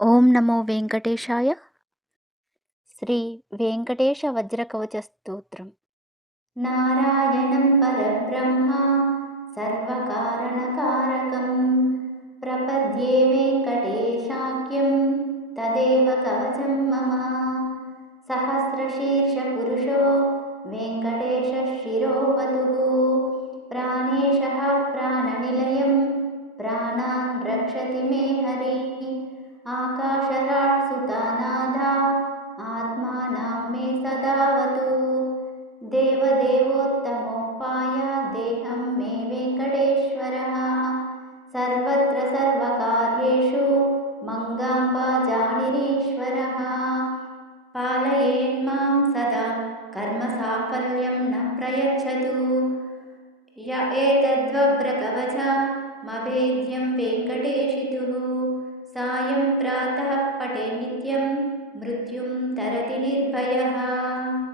ఓం నమో వెంకటేశాయ. శ్రీ వెంకటేశ వజ్రకవచ స్తోత్రం. నారాయణం పరబ్రహ్మ సర్వకారణకారకం ప్రపద్యే వెంకటేశాఖ్యం తదేవ కవచం మమ. సహస్రశీర్ష పురుషో వెంకటేశ శిరోవతుః ప్రాణేశః ప్రాణనిలయం ప్రాణాన్ రక్షతి మే హరిః. ఆకాశరాట్ సుతానాథా ఆత్మానాం మే సదావతు. దేవదేవోత్తమోపాయ దేహం మే వెంకటేశ్వరः. సర్వత్ర సర్వకార్యేషు మంగాంబా జానిరీశ్వరः. పాలయేన్మాం సదా కర్మసాఫల్యం న ప్రయచ్చతు. య ఏతద్వవ్రకవచ మభేద్యం వెంకటేశితుః. సాయం ప్రాతః పఠే నిత్యం మృత్యుం తరతి నిర్భయः.